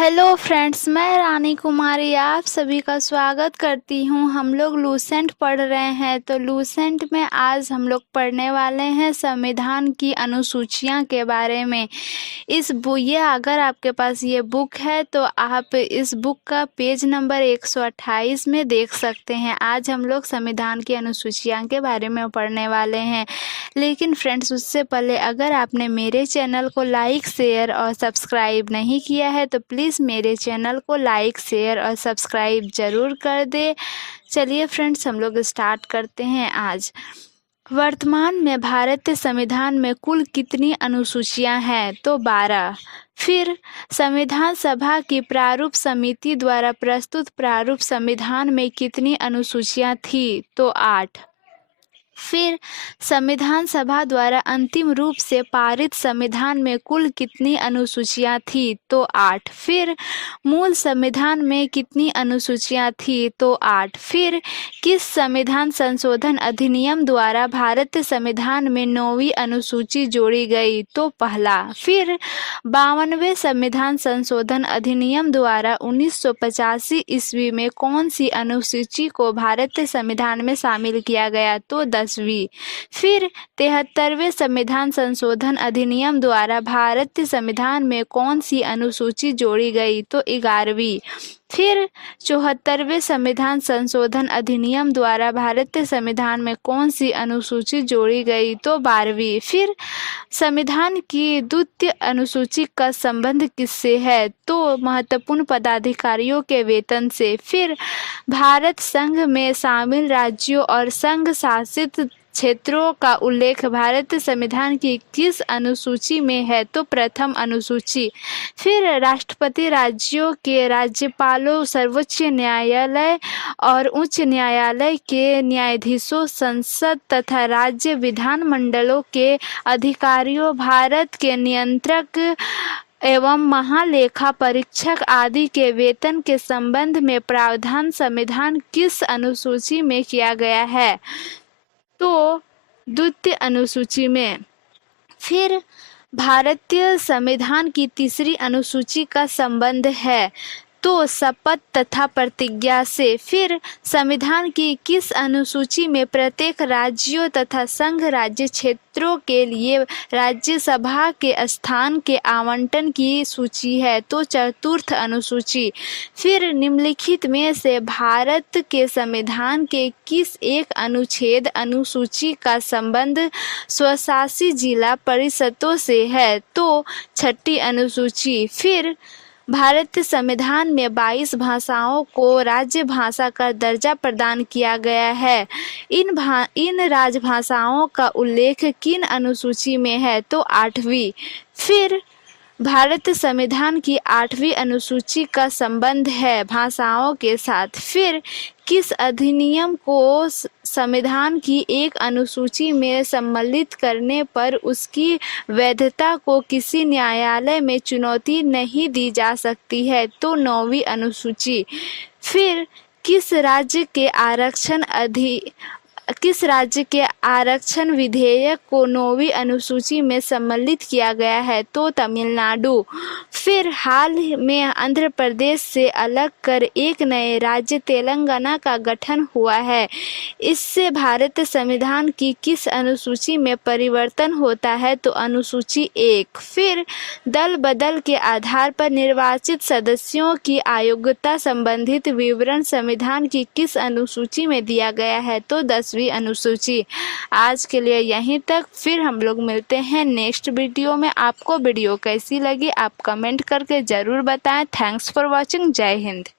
Hello friends, मैं रानी कुमारी आप सभी का स्वागत करती हूँ। हम लोग लूसेंट पढ़ रहे हैं, तो लूसेंट में आज हम लोग पढ़ने वाले हैं संविधान की अनुसूचियाँ के बारे में। ये अगर आपके पास ये बुक है तो आप इस बुक का पेज नंबर 128 में देख सकते हैं। आज हम लोग संविधान की अनुसूचियाँ के बारे में पढ़ने वाले हैं। लेकिन फ्रेंड्स, उससे पहले अगर आपने मेरे चैनल को लाइक, शेयर और सब्सक्राइब नहीं किया है तो प्लीज़ मेरे चैनल को लाइक, शेयर और सब्सक्राइब ज़रूर कर दे। चलिए फ्रेंड्स, हम लोग स्टार्ट करते हैं। आज वर्तमान में भारतीय संविधान में कुल कितनी अनुसूचियां हैं? तो 12। फिर संविधान सभा की प्रारूप समिति द्वारा प्रस्तुत प्रारूप संविधान में कितनी अनुसूचियां थी? तो 8। फिर संविधान सभा द्वारा अंतिम रूप से पारित संविधान में कुल कितनी अनुसूचियां थी? तो 8। फिर मूल संविधान में कितनी अनुसूचियां थी? तो 8। फिर किस संविधान संशोधन अधिनियम द्वारा भारतीय संविधान में 9वीं अनुसूची जोड़ी गई? तो पहला। फिर 52वें संविधान संशोधन अधिनियम द्वारा 1985 ईस्वी में कौन सी अनुसूची को भारतीय संविधान में शामिल किया गया? तो 10वीं। फिर 73वें संविधान संशोधन अधिनियम द्वारा भारतीय संविधान में कौन सी अनुसूची जोड़ी गई? तो 11वीं। फिर 74वें संविधान संशोधन अधिनियम द्वारा भारतीय संविधान में कौन सी अनुसूची जोड़ी गई? तो 12वीं। फिर संविधान की द्वितीय अनुसूची का संबंध किससे है? तो महत्वपूर्ण पदाधिकारियों के वेतन से। फिर भारत संघ में शामिल राज्यों और संघ शासित क्षेत्रों का उल्लेख भारतीय संविधान की किस अनुसूची में है? तो प्रथम अनुसूची। फिर राष्ट्रपति राज्यों के राज्यपालों, सर्वोच्च न्यायालय और उच्च न्यायालय के न्यायाधीशों, संसद तथा राज्य विधानमंडलों के अधिकारियों, भारत के नियंत्रक एवं महालेखा परीक्षक आदि के वेतन के संबंध में प्रावधान संविधान किस अनुसूची में किया गया है? तो द्वितीय अनुसूची में। फिर भारतीय संविधान की तीसरी अनुसूची का संबंध है तो शपथ तथा प्रतिज्ञा से। फिर संविधान की किस अनुसूची में प्रत्येक राज्यों तथा संघ राज्य क्षेत्रों के लिए राज्यसभा के स्थान के आवंटन की सूची है? तो चतुर्थ अनुसूची। फिर निम्नलिखित में से भारत के संविधान के किस एक अनुच्छेद अनुसूची का संबंध स्वशासी जिला परिषदों से है? तो छठी अनुसूची। फिर भारतीय संविधान में 22 भाषाओं को राज्य भाषा का दर्जा प्रदान किया गया है। इन राजभाषाओं का उल्लेख किन अनुसूची में है? तो 8वीं। फिर भारतीय संविधान की 8वीं अनुसूची का संबंध है भाषाओं के साथ। फिर किस अधिनियम को संविधान की एक अनुसूची में सम्मिलित करने पर उसकी वैधता को किसी न्यायालय में चुनौती नहीं दी जा सकती है? तो 9वीं अनुसूची। फिर किस राज्य के आरक्षण विधेयक को 9वीं अनुसूची में सम्मिलित किया गया है? तो तमिलनाडु। फिर हाल में आंध्र प्रदेश से अलग कर एक नए राज्य तेलंगाना का गठन हुआ है। इससे भारतीय संविधान की किस अनुसूची में परिवर्तन होता है? तो अनुसूची 1। फिर दल बदल के आधार पर निर्वाचित सदस्यों की अयोग्यता संबंधित विवरण संविधान की किस अनुसूची में दिया गया है? तो 10वीं अनुसूची। आज के लिए यहीं तक। फिर हम लोग मिलते हैं नेक्स्ट वीडियो में। आपको वीडियो कैसी लगी आप कमेंट करके ज़रूर बताएं। Thanks for watching. जय हिंद।